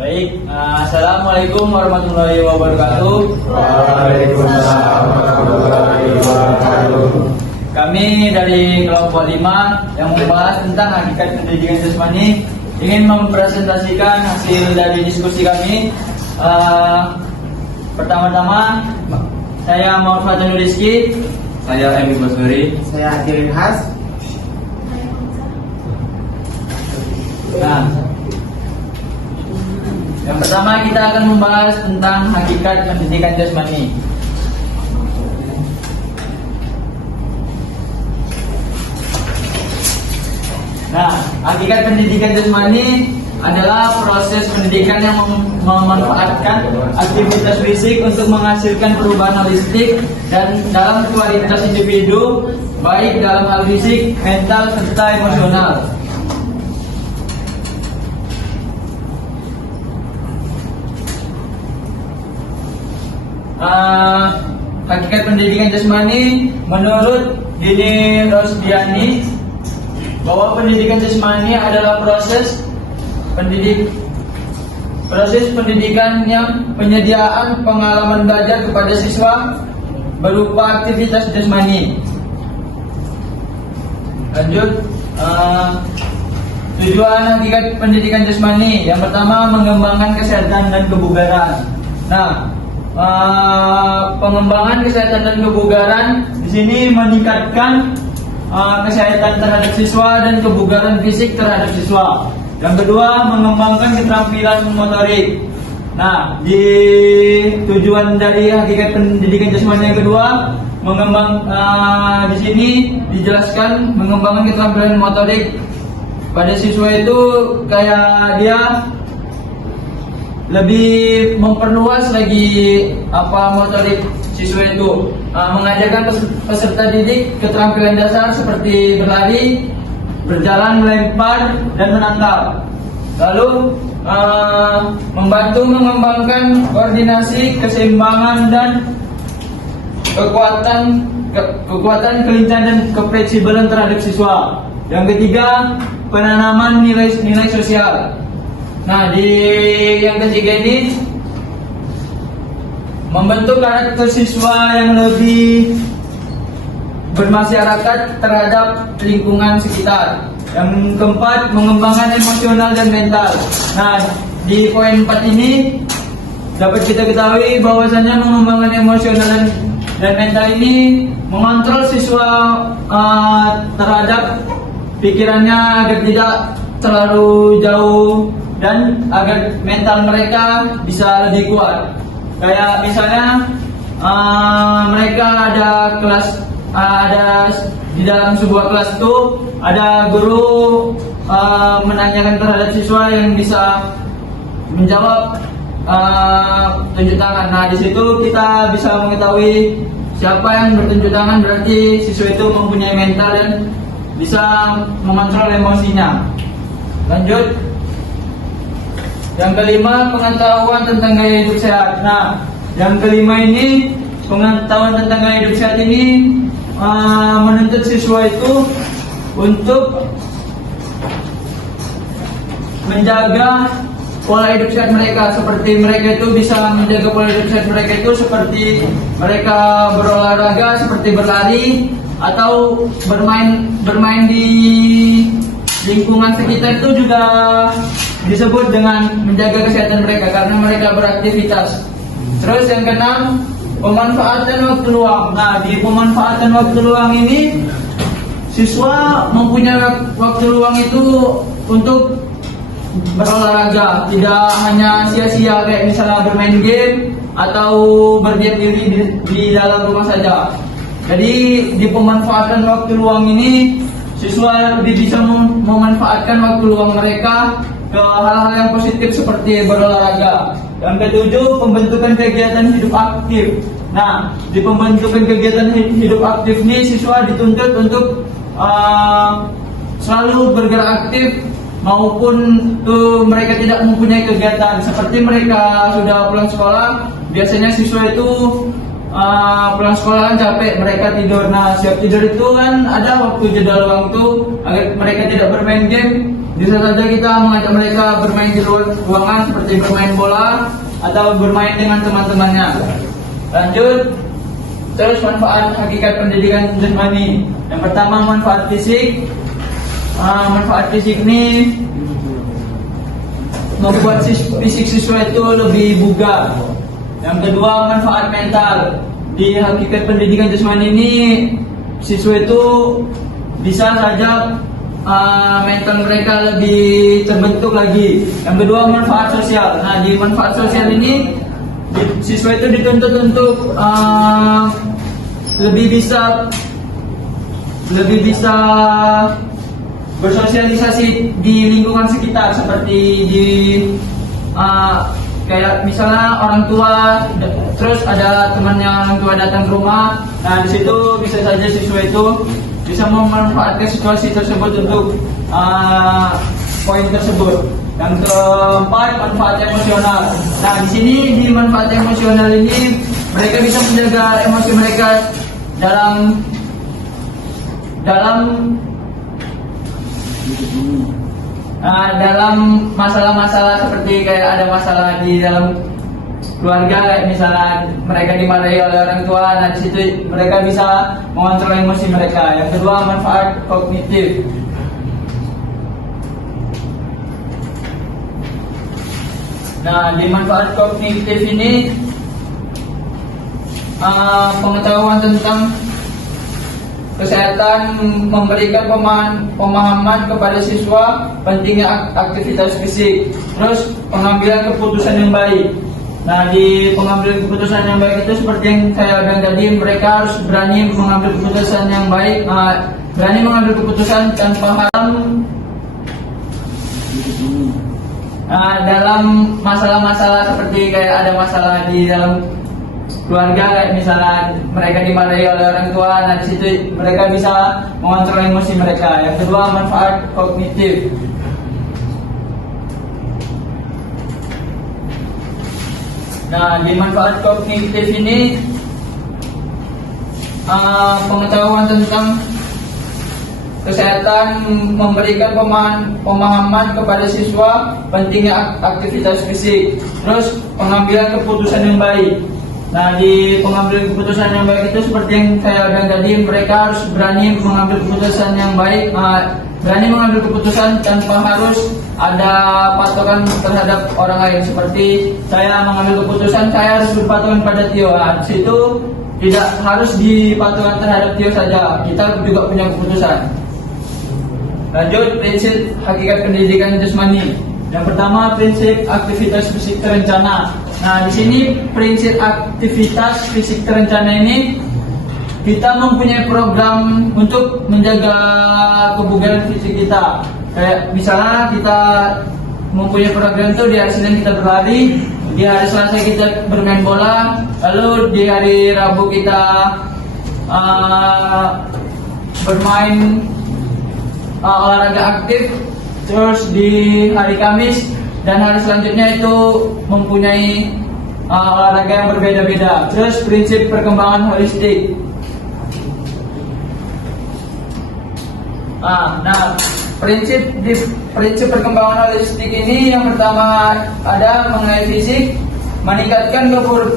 Baik, Assalamualaikum warahmatullahi wabarakatuh. Waalaikumsalam warahmatullahi wabarakatuh. Kami dari kelompok 5 yang membahas tentang hakikat pendidikan jasmani ingin mempresentasikan hasil dari diskusi kami. Pertama-tama, saya Muhammad Fatanur Rizky. Saya Emi Basuri. Saya Adirin Has. Nah, yang pertama kita akan membahas tentang hakikat pendidikan jasmani. Nah, hakikat pendidikan jasmani adalah proses pendidikan yang memanfaatkan aktivitas fisik untuk menghasilkan perubahan holistik dan dalam kualitas individu, baik dalam hal fisik, mental, serta emosional. Hakikat pendidikan jasmani menurut Dini Rosdiani bahwa pendidikan jasmani adalah proses pendidikan yang penyediaan pengalaman belajar kepada siswa berupa aktivitas jasmani. Lanjut, tujuan hakikat pendidikan jasmani yang pertama mengembangkan kesehatan dan kebugaran. Nah, pengembangan kesehatan dan kebugaran di sini meningkatkan kesehatan terhadap siswa dan kebugaran fisik terhadap siswa. Yang kedua, mengembangkan keterampilan motorik. Nah, di tujuan dari hakikat pendidikan jasmani yang kedua, di sini dijelaskan mengembangkan keterampilan motorik pada siswa itu kayak dia lebih memperluas lagi motorik siswa itu, mengajarkan peserta didik keterampilan dasar seperti berlari, berjalan, melempar, dan menangkal. Lalu membantu mengembangkan koordinasi, keseimbangan, dan kekuatan kelincahan dan kefleksibelan terhadap siswa. Yang ketiga, penanaman nilai-nilai sosial. Nah, di yang ketiga ini membentuk karakter siswa yang lebih bermasyarakat terhadap lingkungan sekitar. Yang keempat, mengembangkan emosional dan mental. Nah, di poin 4 ini dapat kita ketahui bahwasanya mengembangkan emosional dan mental ini mengontrol siswa terhadap pikirannya agar tidak terlalu jauh dan agar mental mereka bisa lebih kuat. Kayak misalnya mereka ada di dalam sebuah kelas itu ada guru menanyakan terhadap siswa yang bisa menjawab tunjuk tangan. Nah, di situ kita bisa mengetahui siapa yang bertunjuk tangan, berarti siswa itu mempunyai mental dan bisa mengontrol emosinya. Lanjut. Yang kelima, pengetahuan tentang gaya hidup sehat. Nah, yang kelima ini, pengetahuan tentang gaya hidup sehat ini menuntut siswa itu untuk menjaga pola hidup sehat mereka. Seperti mereka itu bisa menjaga pola hidup sehat mereka itu seperti mereka berolahraga, seperti berlari atau bermain di lingkungan sekitar itu juga disebut dengan menjaga kesehatan mereka karena mereka beraktivitas. Terus yang keenam, pemanfaatan waktu luang. Nah, di pemanfaatan waktu luang ini siswa mempunyai waktu luang itu untuk berolahraga, tidak hanya sia-sia kayak misalnya bermain game atau berdiam diri di dalam rumah saja. Jadi di pemanfaatan waktu luang ini siswa lebih bisa memanfaatkan waktu luang mereka ke hal-hal yang positif seperti berolahraga. Yang ketujuh, pembentukan kegiatan hidup aktif. Nah, di pembentukan kegiatan hidup aktif ini siswa dituntut untuk selalu bergerak aktif maupun mereka tidak mempunyai kegiatan. Seperti mereka sudah pulang sekolah, biasanya siswa itu pulang sekolah kan capek, mereka tidur. Nah, siap tidur itu kan ada waktu jeda luang itu agar mereka tidak bermain game Bisa saja kita mengajak mereka bermain di luar ruangan seperti bermain bola atau bermain dengan teman-temannya. Lanjut, terus manfaat hakikat pendidikan jasmani. Yang pertama manfaat fisik. Manfaat fisik ini membuat fisik siswa itu lebih bugar. Yang kedua manfaat mental. Di hakikat pendidikan jasmani ini siswa itu bisa saja mental mereka lebih terbentuk lagi. Yang kedua manfaat sosial. Nah, di manfaat sosial ini siswa itu dituntut untuk lebih bisa bersosialisasi di lingkungan sekitar, seperti di kayak misalnya orang tua, terus ada temannya orang tua datang ke rumah. Nah, di situ bisa saja siswa itu bisa memanfaatkan situasi tersebut untuk poin tersebut. Yang keempat, manfaat emosional. Nah, di sini di manfaat emosional ini mereka bisa menjaga emosi mereka dalam masalah-masalah, seperti kayak ada masalah di dalam keluarga, kayak misalnya mereka dimarahi oleh orang tua. Nah, di situ mereka bisa mengontrol emosi mereka. Yang kedua, manfaat kognitif. Nah, di manfaat kognitif ini pengetahuan tentang kesehatan, memberikan pemahaman kepada siswa pentingnya aktivitas fisik, terus pengambilan keputusan yang baik. Nah, di pengambilan keputusan yang baik itu seperti yang saya bilang tadi, mereka harus berani mengambil keputusan yang baik, berani mengambil keputusan tanpa haram dalam masalah-masalah, seperti kayak ada masalah di dalam keluarga, kayak misalnya mereka dimarahi oleh orang tua. Nah, di situ mereka bisa mengontrol emosi mereka. Yang kedua, manfaat kognitif. Nah, di manfaat kognitif ini pengetahuan tentang kesehatan, memberikan pemahaman kepada siswa pentingnya aktivitas fisik, terus pengambilan keputusan yang baik. Nah, di pengambilan keputusan yang baik itu seperti yang saya bilang tadi, mereka harus berani mengambil keputusan yang baik, berani mengambil keputusan tanpa harus ada patokan terhadap orang lain. Seperti saya mengambil keputusan, saya harus berpatokan pada Tio. Nah, di situ tidak harus dipatokan terhadap Tio saja, kita juga punya keputusan. Lanjut, prinsip hakikat pendidikan jasmani. Yang pertama, prinsip aktivitas fisik terencana. Nah, di sini prinsip aktivitas fisik terencana ini kita mempunyai program untuk menjaga kebugaran fisik kita. Kayak misalnya kita mempunyai program itu di hari Senin kita berlari, di hari Selasa kita bermain bola, lalu di hari Rabu kita bermain olahraga aktif, terus di hari Kamis dan hari selanjutnya itu mempunyai olahraga yang berbeda-beda. Terus prinsip perkembangan holistik. Nah, prinsip perkembangan holistik ini yang pertama ada mengenai fisik, meningkatkan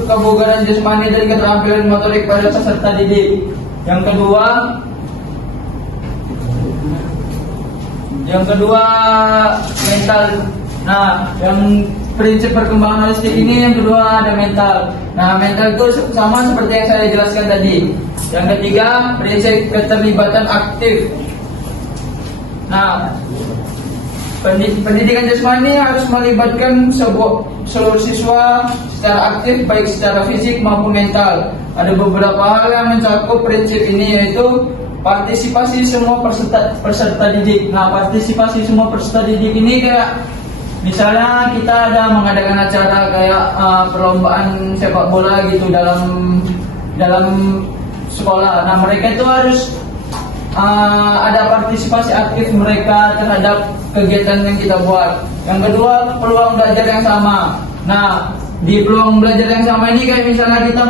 kebugaran jasmani dan keterampilan motorik pada peserta didik. Yang kedua mental. Nah, yang prinsip perkembangan holistik ini yang kedua ada mental. Nah, mental itu sama seperti yang saya jelaskan tadi. Yang ketiga, prinsip keterlibatan aktif. Nah, pendidikan jasmani harus melibatkan seluruh siswa secara aktif, baik secara fisik maupun mental. Ada beberapa hal yang mencakup prinsip ini, yaitu partisipasi semua peserta didik. Nah, partisipasi semua peserta didik ini kayak misalnya kita ada mengadakan acara kayak perlombaan sepak bola gitu dalam sekolah. Nah, mereka itu harus ada partisipasi aktif mereka terhadap kegiatan yang kita buat. Yang kedua, peluang belajar yang sama. Nah, di peluang belajar yang sama ini kayak misalnya kita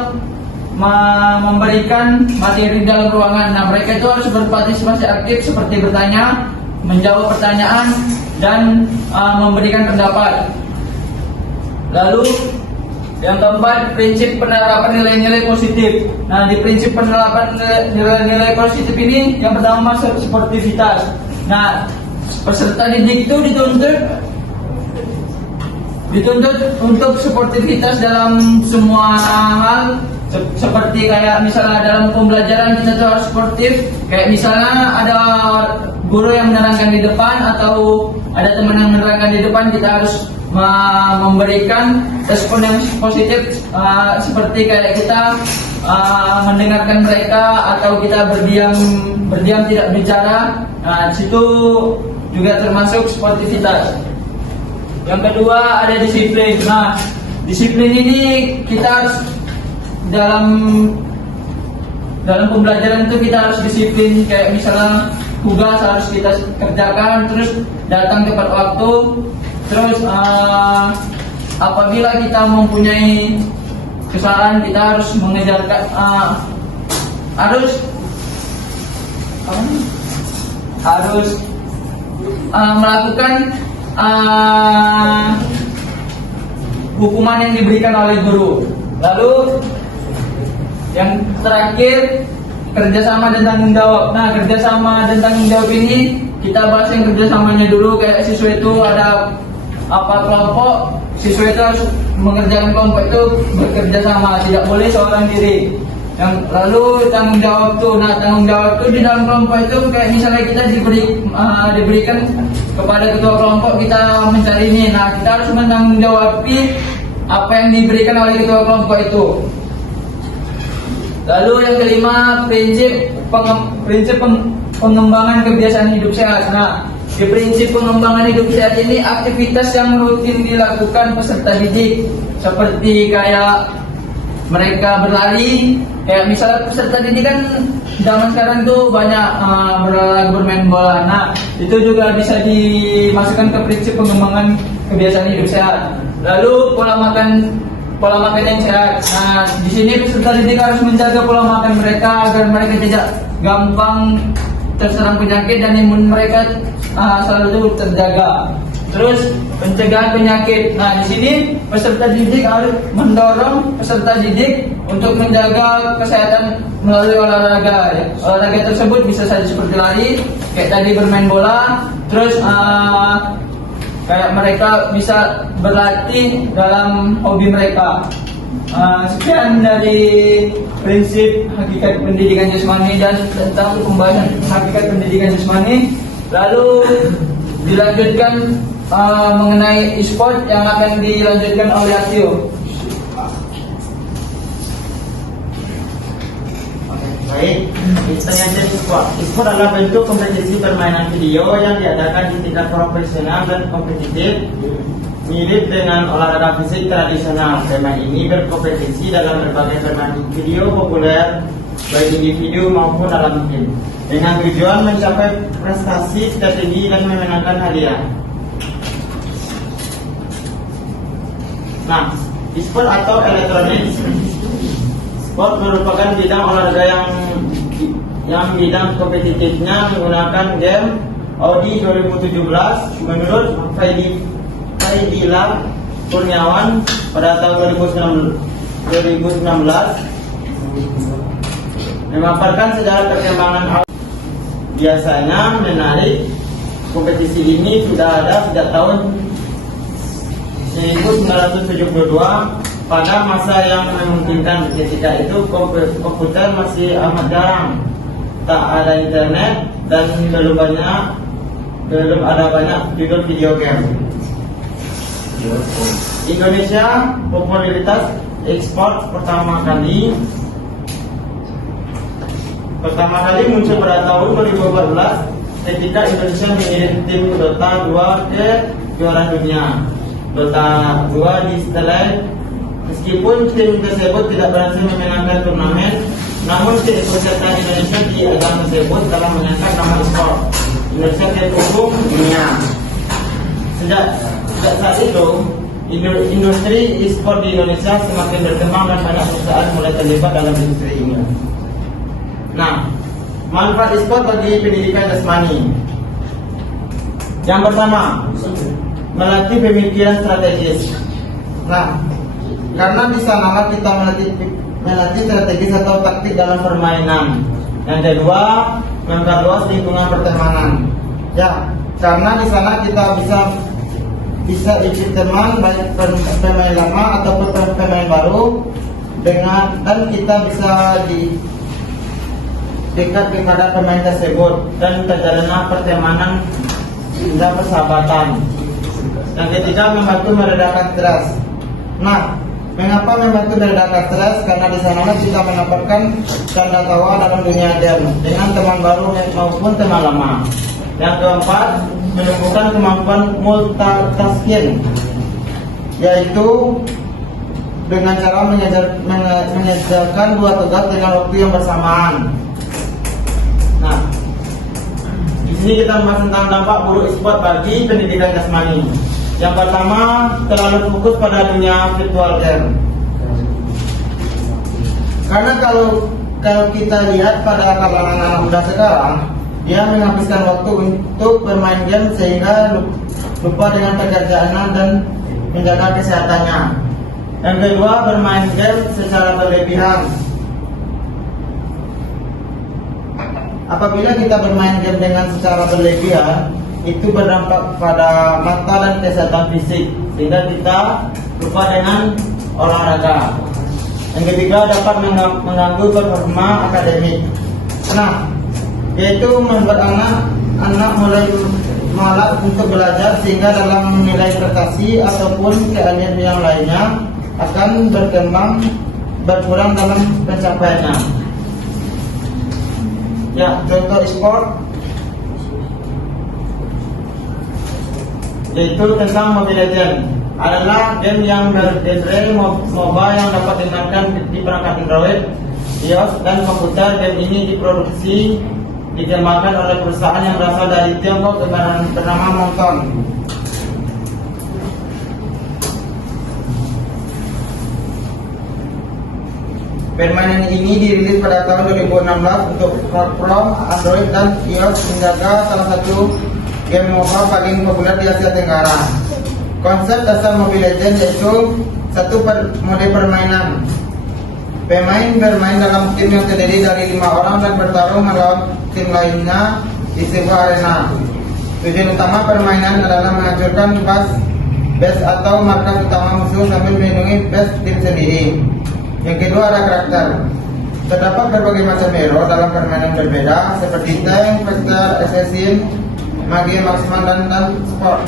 memberikan materi dalam ruangan. Nah, mereka itu harus berpartisipasi aktif seperti bertanya, menjawab pertanyaan dan memberikan pendapat. Lalu yang keempat, prinsip penerapan nilai-nilai positif. Nah, di prinsip penerapan nilai-nilai positif ini yang pertama sportivitas. Nah, peserta didik itu dituntut untuk sportivitas dalam semua hal, seperti kayak misalnya dalam pembelajaran kita tuh harus sportif, kayak misalnya ada guru yang menerangkan di depan atau ada teman yang menerangkan di depan, kita harus memberikan respon yang positif, seperti kayak kita mendengarkan mereka atau kita berdiam tidak bicara. Nah, situ juga termasuk sportivitas. Yang kedua ada disiplin. Nah, disiplin ini kita harus dalam pembelajaran itu kita harus disiplin, kayak misalnya tugas harus kita kerjakan, terus datang tepat waktu, terus apabila kita mempunyai kesalahan kita harus mengejarkan harus melakukan hukuman yang diberikan oleh guru. Lalu yang terakhir, kerjasama dan tanggung jawab. Nah, kerjasama dan tanggung jawab ini kita bahas yang kerjasamanya dulu. Kayak siswa itu ada kelompok, siswa itu harus mengerjakan kelompok itu bekerja sama, tidak boleh seorang diri. Yang lalu tanggung jawab tuh, nah tanggung jawab tuh di dalam kelompok itu kayak misalnya kita diberikan kepada ketua kelompok, kita mencari ini, nah kita harus menanggung-jawabi apa yang diberikan oleh ketua kelompok itu. Lalu yang kelima, prinsip pengembangan kebiasaan hidup sehat. Nah, di prinsip pengembangan hidup sehat ini aktivitas yang rutin dilakukan peserta didik, seperti kayak mereka berlari, kayak misalnya peserta didik kan zaman sekarang tuh banyak bermain bola. Nah, itu juga bisa dimasukkan ke prinsip pengembangan kebiasaan hidup sehat. Lalu pola makan yang sehat. Nah, di sini peserta didik harus menjaga pola makan mereka agar mereka tidak gampang terserang penyakit dan imun mereka selalu terjaga. Terus pencegahan penyakit. Nah, di sini peserta didik harus mendorong peserta didik untuk menjaga kesehatan melalui olahraga. Olahraga tersebut bisa saja seperti lari, kayak tadi bermain bola. Terus kayak mereka bisa berlatih dalam hobi mereka. Sekian dari prinsip hakikat pendidikan jasmani dan tentang pembahasan hakikat pendidikan jasmani. Lalu dilanjutkan mengenai e-sport yang akan dilanjutkan oleh Atio. Baik, pertanyaan e-sport. E-sport adalah bentuk kompetisi permainan video yang diadakan di tingkat profesional dan kompetitif, mirip dengan olahraga fisik tradisional. Pemain ini berkompetisi dalam berbagai permainan video populer, baik individu maupun dalam tim, dengan tujuan mencapai prestasi, strategi, dan memenangkan hadiah. Nah, e-sport atau elektronik sport merupakan bidang olahraga yang bidang kompetitifnya menggunakan game Audi 2017 menurut Faidila Kurniawan pada tahun 2019 memaparkan sejarah perkembangan Audi. Biasanya menarik, kompetisi ini sudah ada sejak tahun 1972 pada masa yang memungkinkan. Ketika itu komputer masih amat jarang, tak ada internet, dan belum ada banyak fitur video game. Indonesia popularitas ekspor pertama kali muncul pada tahun 2014 ketika Indonesia mengirim tim Dota 2 ke juara dunia Dota 2 di Stella. Meskipun tim tersebut tidak berhasil memenangkan turnamen, namun tim peserta Indonesia di ajang tersebut telah mengangkat nama e-sport Indonesia ke hukum dunia. Sejak saat itu, industri e-sport di Indonesia semakin berkembang dan banyak perusahaan mulai terlibat dalam industri ini. Nah, manfaat e-sport bagi pendidikan jasmani. Yang pertama, melatih pemikiran strategis. Nah, karena di sana kita melatih strategis atau taktik dalam permainan. Yang kedua, memperluas lingkungan pertemanan. Ya, karena di sana kita bisa ikut teman baik pemain lama ataupun pemain baru dan kita bisa dekat kepada pemain tersebut dan terjalin pertemanan dan persahabatan. Yang ketiga, membantu meredakan stres. Nah, mengapa membantu meredakan stres? Karena di sana kita mendapatkan canda tawa dalam dunia game dengan teman baru maupun teman lama. Yang keempat, menumbuhkan kemampuan multitasking, yaitu dengan cara mengerjakan dua tugas dengan waktu yang bersamaan. Nah, di sini kita membahas tentang dampak buruk e-sport bagi pendidikan jasmani. Yang pertama, terlalu fokus pada dunia virtual game. Karena kalau kita lihat pada kalangan anak muda sekarang, dia menghabiskan waktu untuk bermain game sehingga lupa dengan pekerjaannya dan menjaga kesehatannya. Yang kedua, bermain game secara berlebihan. Apabila kita bermain game dengan secara berlebihan, itu berdampak pada mata dan kesehatan fisik, sehingga kita lupa dengan olahraga. Yang ketiga, dapat mengganggu performa akademik. Nah, yaitu membuat anak mulai malas untuk belajar, sehingga dalam nilai prestasi ataupun keahlian yang lainnya akan berkurang dalam pencapaiannya. Ya, contoh e-sport yaitu tentang Mobile Legends, adalah game yang bergenre MOBA yang dapat dimainkan di perangkat Android, iOS dan komputer. Game ini dikembangkan oleh perusahaan yang berasal dari Tiongkok bernama Monton. Permainan ini dirilis pada tahun 2016 untuk platform Android dan iOS, menjaga salah satu game MOBA paling populer di Asia Tenggara. Konsep dasar Mobile Legends yaitu satu mode permainan. Pemain bermain dalam tim yang terdiri dari 5 orang dan bertarung melawan tim lainnya di sebuah arena. Tujuan utama permainan adalah menghancurkan base atau markas utama musuh sambil melindungi base tim sendiri. Yang kedua, ada karakter. Terdapat berbagai macam hero dalam permainan berbeda seperti tank, fighter, assassin, mage, marksman dan support.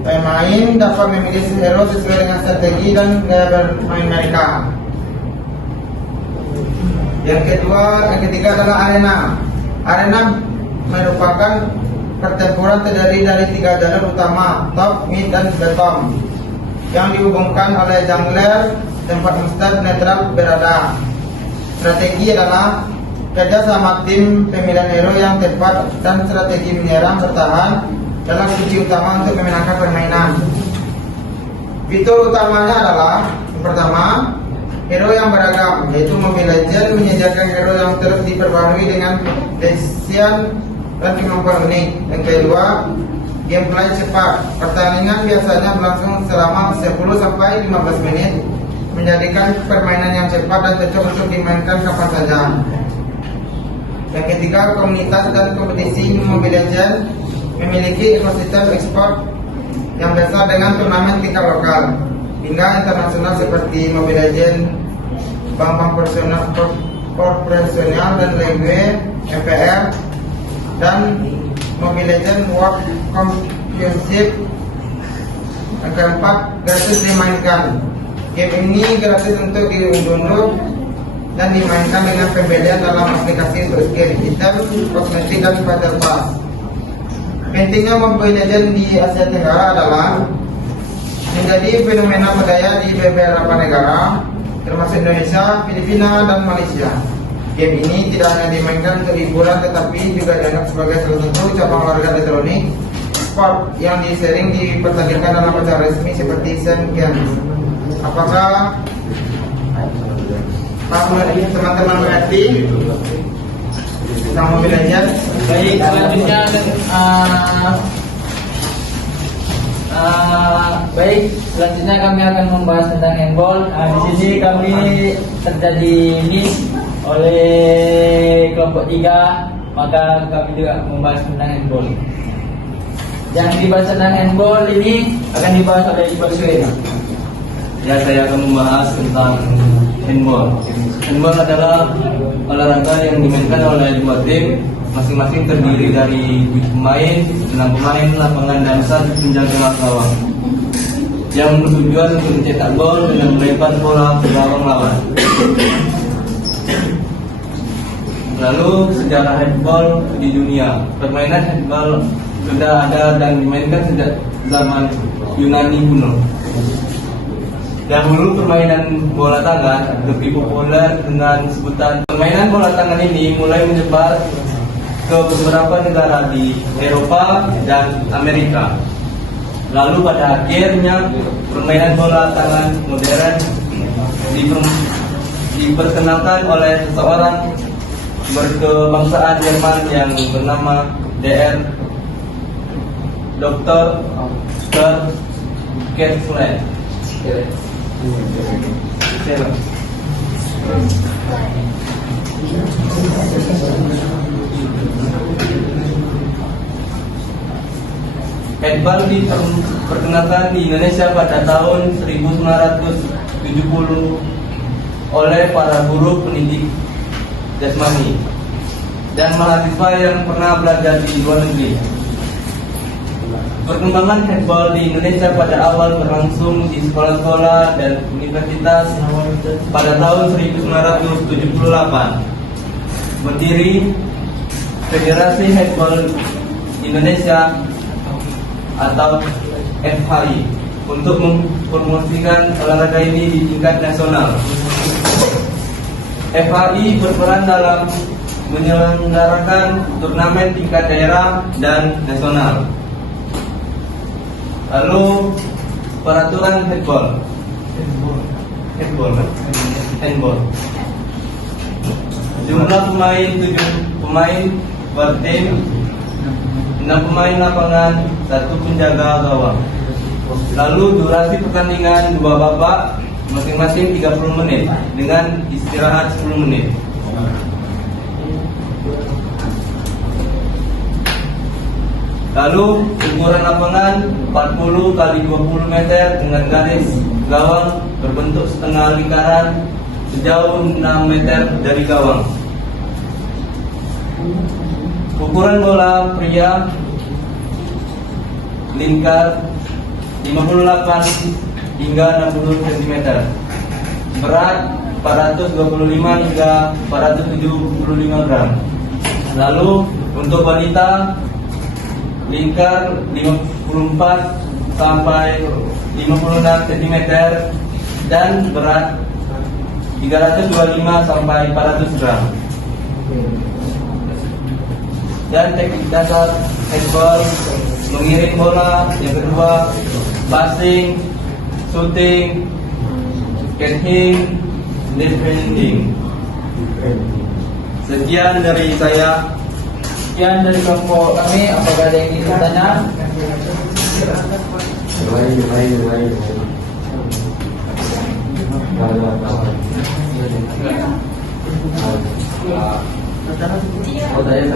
Pemain dapat memilih hero sesuai dengan strategi dan gaya bermain mereka. Yang ketiga adalah arena. Arena merupakan pertempuran terdiri dari 3 jalur utama, top, mid, dan bottom, yang dihubungkan oleh jungler, tempat monster netral berada. Strategi adalah kerja sama tim, pemilihan hero yang tepat, dan strategi menyerang bertahan dalam kunci utama untuk memenangkan permainan. Fitur utamanya adalah yang pertama, hero yang beragam, yaitu Mobile Legends menyediakan hero yang terus diperbarui dengan desain dan kemampuan unik. Yang kedua, gameplay cepat. Pertandingan biasanya berlangsung selama 10-15 menit, menjadikan permainan yang cepat dan cocok untuk dimainkan kapan saja. Yang ketiga, komunitas dan kompetisi. Mobile Legends memiliki ekosistem e-sport yang besar dengan turnamen tingkat lokal hingga internasional seperti Mobile Legends, bank profesional dan Ligue, MPR, dan Mobile Legends World Championship. Yang keempat, gratis dimainkan. Game ini gratis untuk diunduh dan dimainkan dengan pembelian dalam aplikasi untuk skill, item, kosmetik, dan battle pass. Pentingnya Mobile Legends di Asia Tenggara adalah menjadi fenomena budaya di beberapa negara, termasuk Indonesia, Filipina, dan Malaysia. Game ini tidak hanya dimainkan untuk hiburan, tetapi juga dianggap sebagai salah satu cabang olahraga elektronik sport yang sering dipertandingkan dalam acara resmi seperti Asian Games. Apakah teman-teman mengerti tentang Mobile Legends? Baik, selanjutnya Baik, selanjutnya kami akan membahas tentang handball. Di sini kami terjadi miss oleh kelompok 3, maka kami juga membahas tentang handball. Yang dibahas tentang handball ini akan dibahas oleh Coach Wei. Ya, saya akan membahas tentang handball. Handball adalah olahraga yang dimainkan oleh dua tim, masing-masing terdiri dari 7 pemain, 6 pemain lapangan dan 1 penjaga gawang, yang bertujuan untuk mencetak gol dengan melempar bola ke gawang lawan. Lalu sejarah handball di dunia. Permainan handball sudah ada dan dimainkan sejak zaman Yunani kuno. Dahulu permainan bola tangan lebih populer dengan sebutan. Permainan bola tangan ini mulai menyebar ke beberapa negara di Eropa dan Amerika. Lalu pada akhirnya permainan bola tangan modern diperkenalkan oleh seseorang berkebangsaan Jerman yang bernama Dr. Kettler. Handball diperkenalkan di Indonesia pada tahun 1970 oleh para guru pendidik jasmani dan mahasiswa yang pernah belajar di luar negeri. Perkembangan handball di Indonesia pada awal berlangsung di sekolah-sekolah dan universitas pada tahun 1978. Berdiri Federasi Handball Indonesia atau FHI untuk mempromosikan olahraga ini di tingkat nasional. FHI berperan dalam menyelenggarakan turnamen tingkat daerah dan nasional. Lalu peraturan handball. Jumlah pemain 7 pemain per tim, 6 pemain lapangan, 1 penjaga gawang. Lalu durasi pertandingan 2 babak, masing-masing 30 menit dengan istirahat 10 menit. Lalu ukuran lapangan 40 kali 20 meter dengan garis gawang berbentuk setengah lingkaran sejauh 6 meter dari gawang. Ukuran bola pria lingkar 58 hingga 60 cm, berat 425 hingga 475 gram. Lalu untuk wanita lingkar 54 sampai 56 cm dan berat 325 sampai 400 gram. Dan teknik dasar handball: mengirim bola, yang kedua passing, shooting, catching, defending. Sekian dari saya. Sekian dari kelompok kami. Apakah ada yang ingin bertanya? Oh, saya.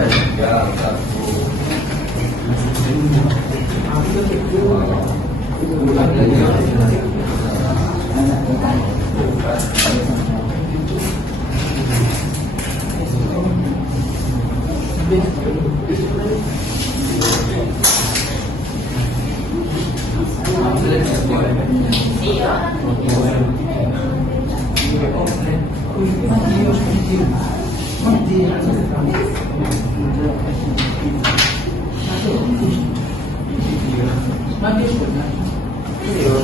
Yo,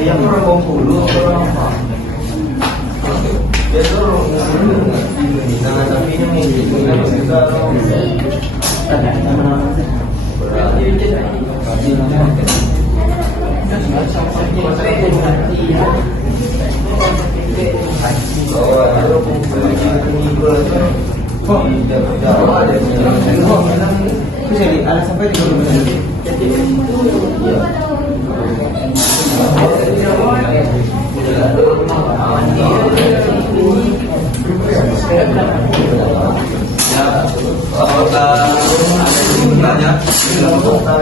Dia orang Bengkulu, orang apa? Dia tuh tapi ini juga ada sampai di Ya, apakah ada yang bertanya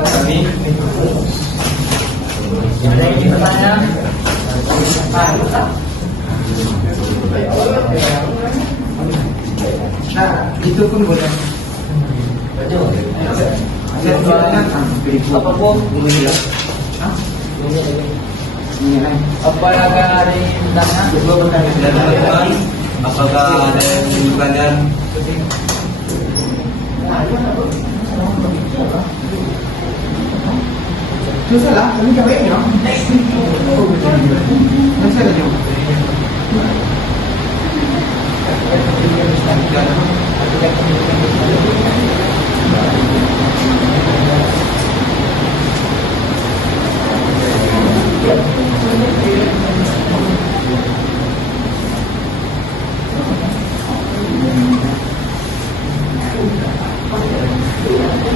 kami? Ada yang ingin bertanya? Nah, itu pun boleh. Apa po? Apa yang ada yang bertanya? Dan teman-teman, apakah ada yang bertanya? Susah lah, kami capek ya. Masih ada jauh.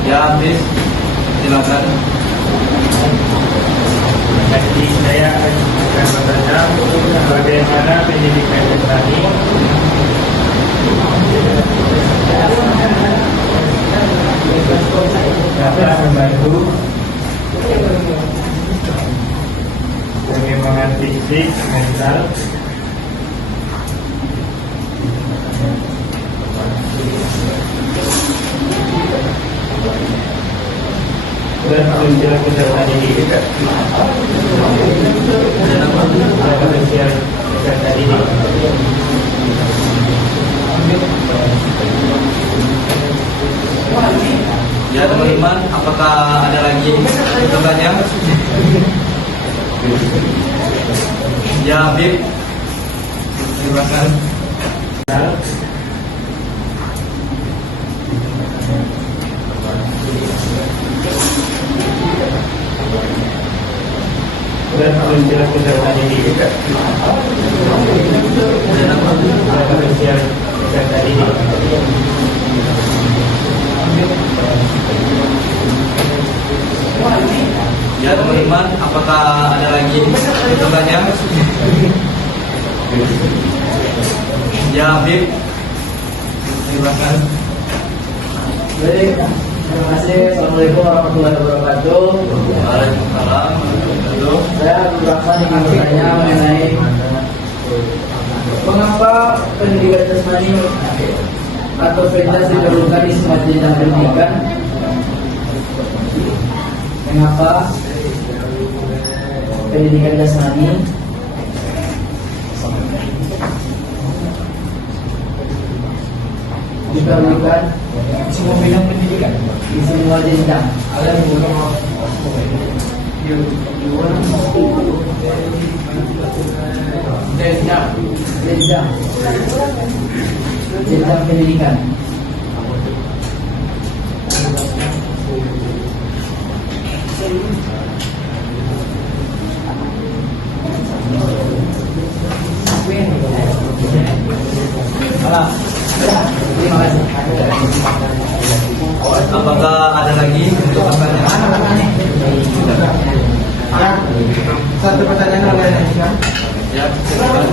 Ya, habis. Silakan. Jadi saya akan bertanya bagaimana pendidikan Islami dapat membantu bagaimana fisik, mental, dan sosial peserta didik. Sosial peserta didik. Ya teman-teman, apakah ada lagi pertanyaan? Ya, Habib. Silakan. Dan sosial peserta didik. Sosial peserta didik. Ya teman-teman, apakah ada lagi pertanyaan? Ya, Habib. Silakan. Baik, terima kasih. Assalamualaikum warahmatullahi wabarakatuh. Waalaikumsalam. Saya beberapa ingin bertanya mengenai mengapa pendidikan jasmani atau pendidikan diperlukan di semua jenjang pendidikan? Mengapa pendidikan jasmani diperlukan semua bidang pendidikan di semua jenjang? Jenjang pendidikan. Terima kasih. Apakah ada lagi untuk pertanyaan? Satu pertanyaan oleh Indonesia. Ya, silakan.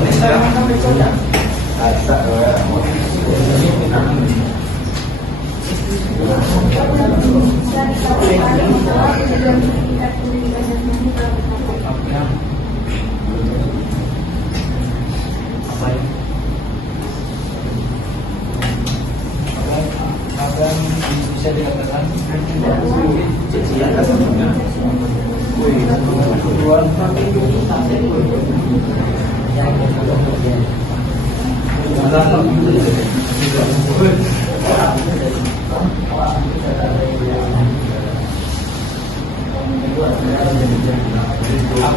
Bisa dikatakan Apa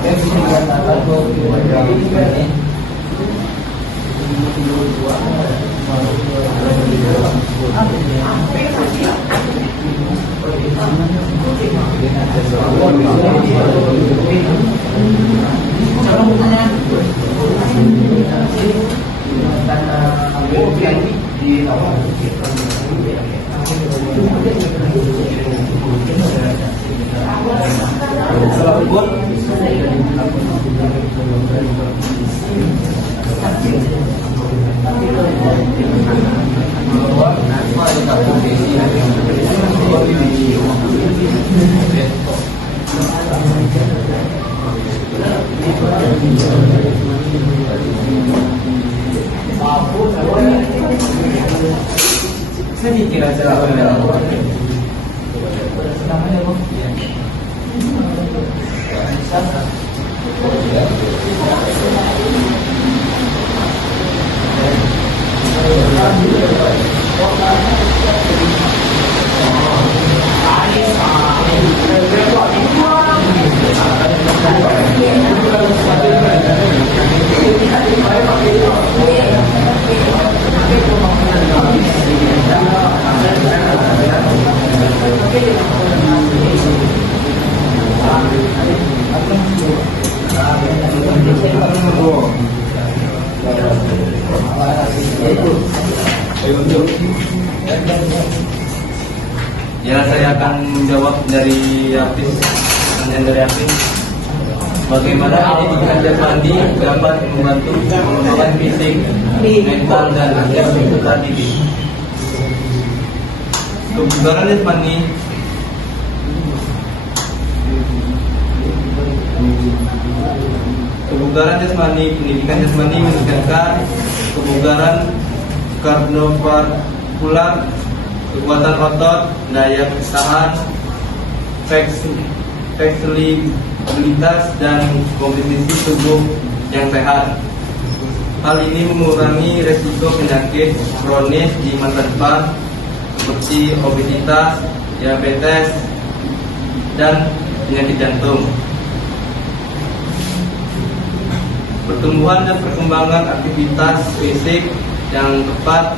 yang bisa dikatakan bahwa saya kira Ya, saya akan menjawab dari artis, pertanyaan dari artis. Bagaimana pendidikan jasmani dapat membantu pengembangan fisik, mental, dan kesehatan didik? Kebugaran jasmani pendidikan jasmani meningkatkan kebugaran kardiovaskular, kekuatan otot, daya tahan, fleksibilitas, dan komposisi tubuh yang sehat. Hal ini mengurangi resiko penyakit kronis di masa depan seperti obesitas, diabetes, dan penyakit jantung. Pertumbuhan dan perkembangan aktivitas fisik yang tepat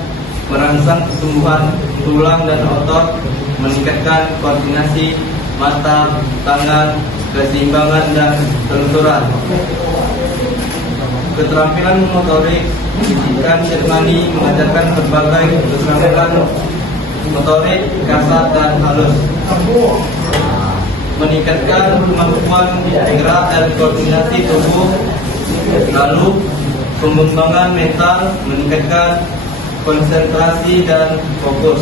merangsang pertumbuhan tulang dan otot, meningkatkan koordinasi mata, tangan, keseimbangan, dan kelenturan. Keterampilan motorik pendidikan jasmani mengajarkan berbagai keterampilan motorik kasar dan halus, meningkatkan kemampuan gerak dan koordinasi tubuh. Lalu pengembangan mental, meningkatkan konsentrasi dan fokus.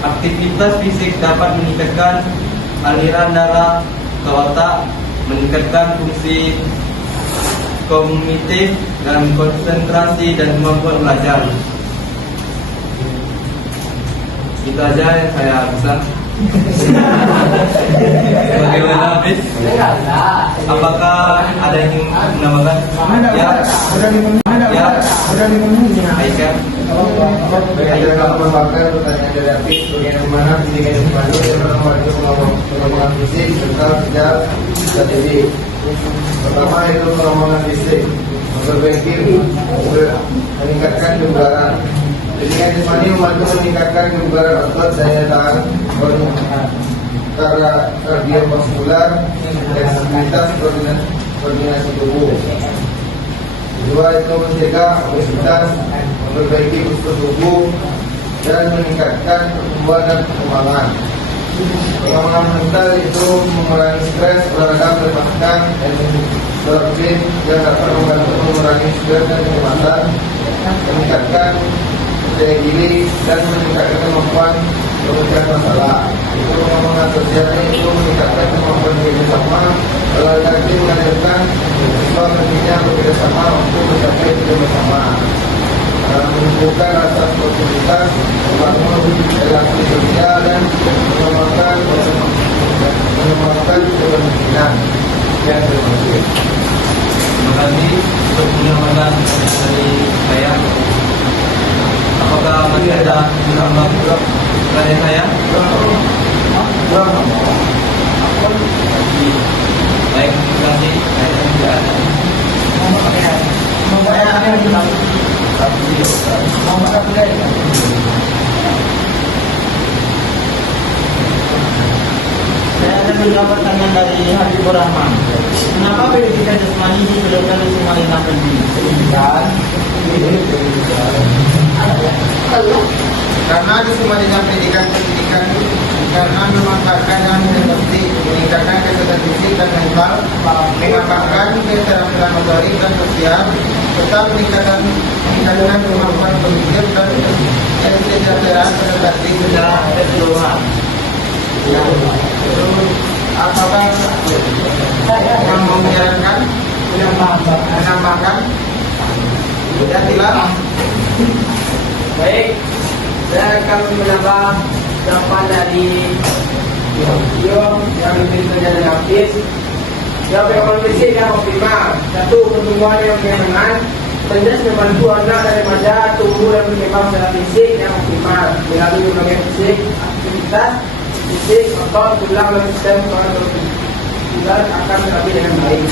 Aktivitas fisik dapat meningkatkan aliran darah ke otak, meningkatkan fungsi kognitif dan konsentrasi dan kemampuan belajar. Itu aja yang saya pesan. Bagaimana, Habis? Apakah ada yang menambahkan? Ya, Aisyah. Saya akan membakar pertanyaan dari Apis, bagaimana pendidikan jasmani dapat membantu pengembangan fisik serta kerja strategik. Pertama itu pengembangan fisik, memperbaiki, meningkatkan kebugaran. Pendidikan jasmani membantu meningkatkan kebugaran otot, daya tahan, kardiovaskular, fleksibilitas, koordinasi tubuh. Kedua itu mencegah obesitas, memperbaiki postur tubuh, dan meningkatkan pertumbuhan dan perkembangan. Pengembangan mental itu mengurangi stres, olahraga, melepaskan endorfin yang dapat membantu mengurangi stres dan kecemasan, meningkatkan daya diri, dan meningkatkan kemampuan memecahkan masalah. Itu pengembangan sosialnya itu meningkatkan kemampuan kerjasama. Olahraga ini mengajarkan siswa pendidikannya bekerjasama untuk mencapai tujuan bersama, menumbuhkan rasa sportivitas, membangun relasi sosial, dan mengembangkan kepemimpinan. Terima kasih untuk penyampaian dari saya. Apakah masih ada menambah dari saya? Baik, terima kasih. Saya tidak ada. Saya ada beberapa pertanyaan dari Habibur Rahman. Kenapa pendidikan jasmani dibelokkan di semua lima pendidikan? Karena di semua jenjang pendidikan karena memanfaatkan dan seperti meningkatkan kesehatan fisik dan mental, mengembangkan keterampilan motorik dan sosial, serta meningkatkan kemampuan berpikir dan kesejahteraan peserta didik secara keseluruhan. Apakah yang mau menyarankan, menambahkan? Ya, silakan. Baik, saya akan menambah jawaban dari video yang diberikan dari Hafiz. Jawab yang kondisi yang optimal. Satu, pertumbuhan yang menyenangkan. Tegas membantu anak daripada tumbuh dan berkembang secara fisik yang optimal melalui berbagai aktivitas fisik, otot, tulang dan sistem tulang akan terapi dengan baik.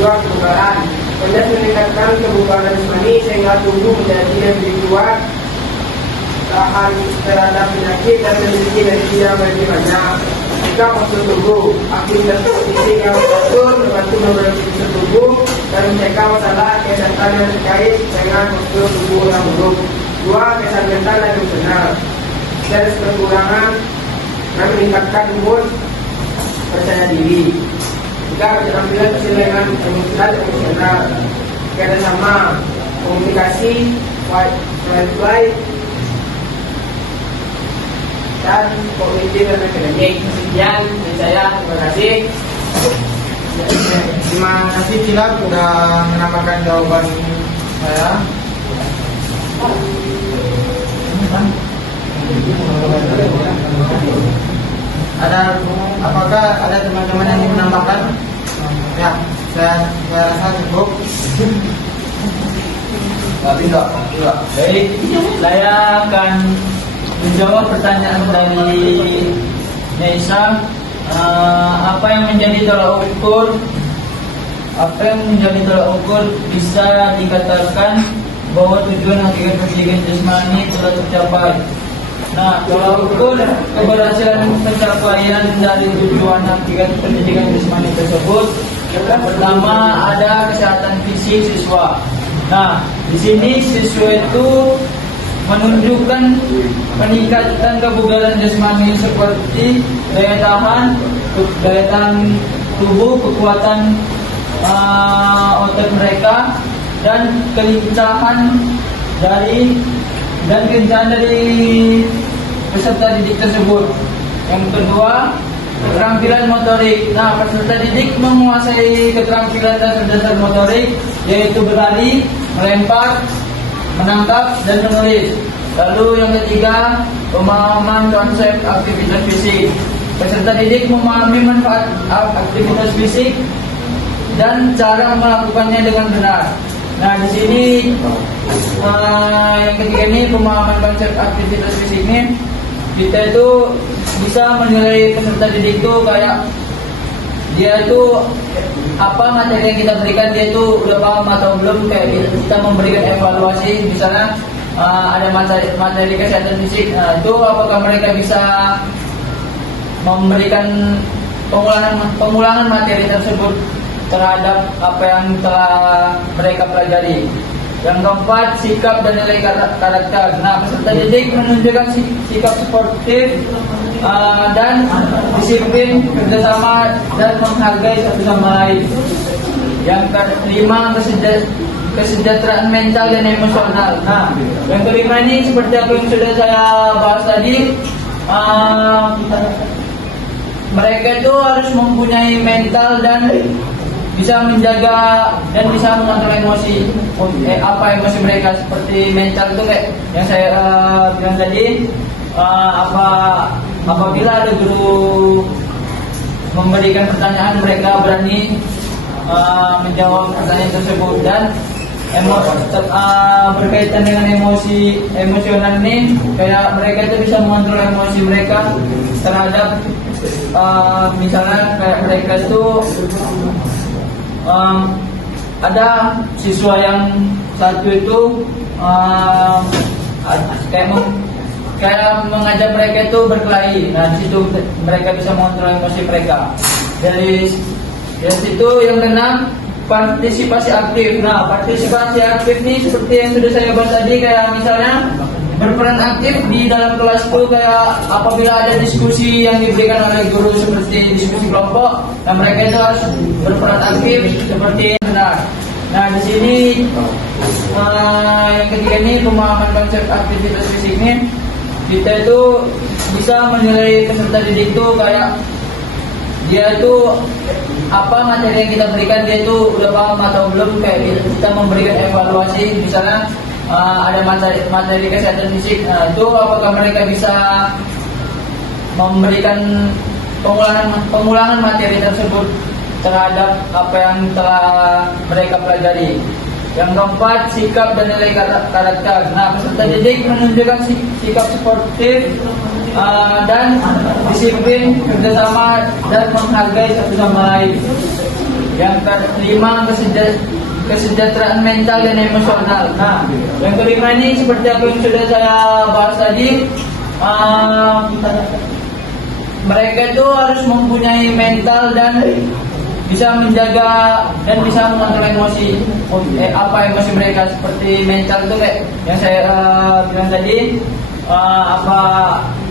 Dua, kebugaran. Tegas meningkatkan kebugaran jasmani sehingga tubuh menjadi lebih kuat, tahan terhadap penyakit dan memiliki energi yang lebih banyak. Jika postur tubuh, aktivitas fisik yang teratur membantu memperbaiki tubuh dan mencegah masalah kesehatan yang terkait dengan postur tubuh yang buruk. Dua, kesehatan mental dan emosional. Stres kekurangan dan meningkatkan mood percaya diri. Jika keterampilan keseimbangan emosional dan emosional, kerjasama, komunikasi, white dan kognitif dan akademik. Sekian dari saya, terima kasih. Terima kasih Cilak sudah menambahkan jawaban saya. Apakah ada teman-teman yang ingin menambahkan? Ya, saya rasa cukup. Tidak. Baik, saya akan menjawab pertanyaan dari Nesa. Apa yang menjadi tolak ukur bisa dikatakan bahwa tujuan hakikat pendidikan jasmani telah tercapai. Nah, tolak ukur keberhasilan pencapaian dari tujuan hakikat pendidikan jasmani tersebut, yang pertama ada kesehatan fisik siswa. Nah, di sini siswa itu menunjukkan peningkatan kebugaran jasmani seperti daya tahan tubuh, kekuatan otot mereka, dan kelincahan dari peserta didik tersebut. Yang kedua, keterampilan motorik. Nah, peserta didik menguasai keterampilan dasar motorik, yaitu berlari, melempar, menangkap, dan menulis. Lalu yang ketiga, pemahaman konsep aktivitas fisik. Peserta didik memahami manfaat aktivitas fisik dan cara melakukannya dengan benar. Nah, di sini yang ketiga ini pemahaman konsep aktivitas fisik ini, kita itu bisa menilai peserta didik itu kayak dia itu apa materi yang kita berikan, dia itu udah paham atau belum. Kayak kita memberikan evaluasi, misalnya ada materi kesehatan fisik, nah itu apakah mereka bisa memberikan pengulangan materi tersebut terhadap apa yang telah mereka pelajari. Yang keempat, sikap dan nilai karakter. Nah, peserta didik menunjukkan sikap sportif dan disiplin, kerjasama, dan menghargai satu sama lain. Yang kelima, kesejahteraan mental dan emosional. Nah, yang kelima ini seperti apa yang sudah saya bahas tadi, mereka itu harus mempunyai mental dan bisa menjaga dan bisa mengontrol emosi. Emosi mereka, seperti mental itu kayak yang saya bilang tadi, apabila ada guru memberikan pertanyaan, mereka berani menjawab pertanyaan tersebut. Dan berkaitan dengan emosional nih, kayak mereka itu bisa mengontrol emosi mereka terhadap misalnya kayak mereka itu ada siswa yang satu itu kayak mengajak mereka itu berkelahi. Nah, di situ mereka bisa mengontrol emosi mereka. Dari situ yang keenam, partisipasi aktif. Nah, partisipasi aktif ini seperti yang sudah saya bahas tadi, kayak misalnya berperan aktif di dalam kelas itu, kayak apabila ada diskusi yang diberikan oleh guru seperti diskusi kelompok, nah mereka itu harus berperan aktif seperti yang benar. Nah, di sini yang ketiga ini pemahaman konsep aktivitas fisiknya. Kita itu bisa menilai peserta didik itu kayak dia itu apa materi yang kita berikan, dia itu udah paham atau belum, kayak kita memberikan evaluasi misalnya ada materi kesehatan fisik. Nah, itu apakah mereka bisa memberikan pengulangan materi tersebut terhadap apa yang telah mereka pelajari. Yang keempat, sikap dan nilai karakter. Nah, peserta didik menunjukkan sikap sportif dan disiplin, kerjasama dan menghargai satu sama lain. Yang kelima, kesejahteraan mental dan emosional. Nah, yang kelima ini seperti apa yang sudah saya bahas tadi, mereka itu harus mempunyai mental dan bisa menjaga dan bisa mengontrol emosi. Apa emosi mereka, seperti mental itu kayak yang saya bilang tadi,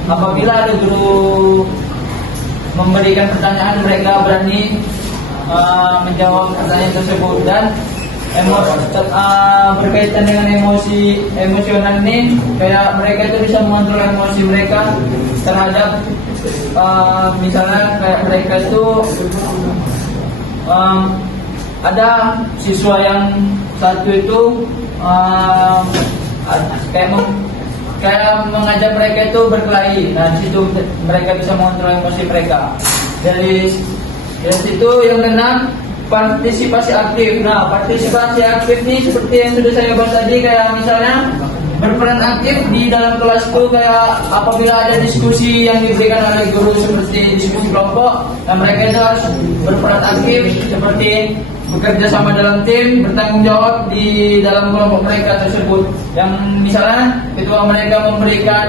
apabila ada guru memberikan pertanyaan, mereka berani menjawab pertanyaan tersebut. Dan berkaitan dengan emosional ini, kayak mereka itu bisa mengontrol emosi mereka terhadap misalnya kayak mereka itu ada siswa yang satu itu kayak mengajak mereka itu berkelahi. Nah, di situ mereka bisa mengontrol emosi mereka. Dari situ yang keenam, partisipasi aktif. Nah, partisipasi aktif ini seperti yang sudah saya bahas tadi, kayak misalnya berperan aktif di dalam kelas itu, kayak apabila ada diskusi yang diberikan oleh guru seperti diskusi kelompok, dan mereka itu harus berperan aktif seperti bekerja sama dalam tim, bertanggung jawab di dalam kelompok mereka tersebut. Yang misalnya ketua mereka memberikan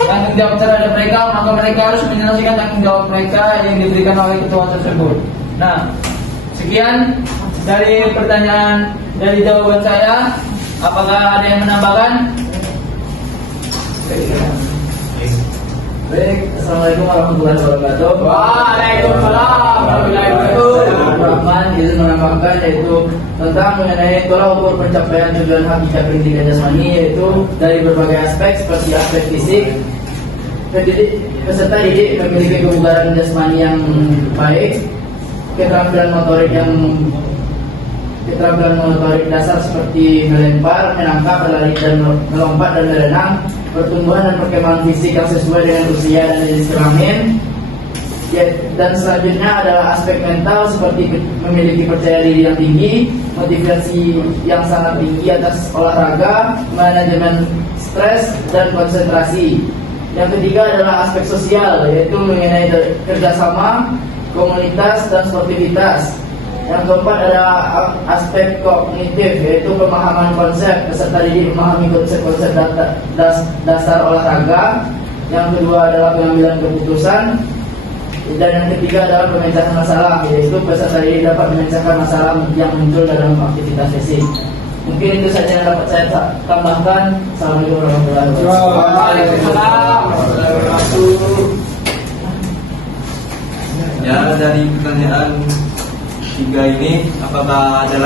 tanggung jawab terhadap mereka, maka mereka harus menyelesaikan tanggung jawab mereka yang diberikan oleh ketua tersebut. Nah, sekian dari pertanyaan, dari jawaban saya. Apakah ada yang menambahkan? Baik, assalamualaikum warahmatullahi wabarakatuh. Waalaikumsalam warahmatullahi wabarakatuh. Rahman izin menambahkan yaitu tentang mengenai tolak ukur pencapaian tujuan hakikat pendidikan jasmani, yaitu dari berbagai aspek seperti aspek fisik. Peserta didik memiliki kebugaran jasmani yang baik, keterampilan motorik dasar seperti melempar, menangkap, berlari dan melompat dan berenang, pertumbuhan dan perkembangan fisik yang sesuai dengan usia dan jenis kelamin. Dan selanjutnya adalah aspek mental seperti memiliki percaya diri yang tinggi, motivasi yang sangat tinggi atas olahraga, manajemen stres dan konsentrasi. Yang ketiga adalah aspek sosial, yaitu mengenai kerjasama, komunitas dan sportivitas. Yang keempat adalah aspek kognitif, yaitu pemahaman konsep. Peserta didik memahami konsep-konsep dasar olahraga. Yang kedua adalah pengambilan keputusan. Dan yang ketiga adalah pemecahan masalah, yaitu peserta didik dapat memecahkan masalah yang muncul dalam aktivitas fisik. Mungkin itu saja yang dapat saya tambahkan. Assalamualaikum warahmatullahi wabarakatuh. Waalaikumsalam warahmatullahi wabarakatuh. Ya, dari pertanyaan 3 ini, apakah ada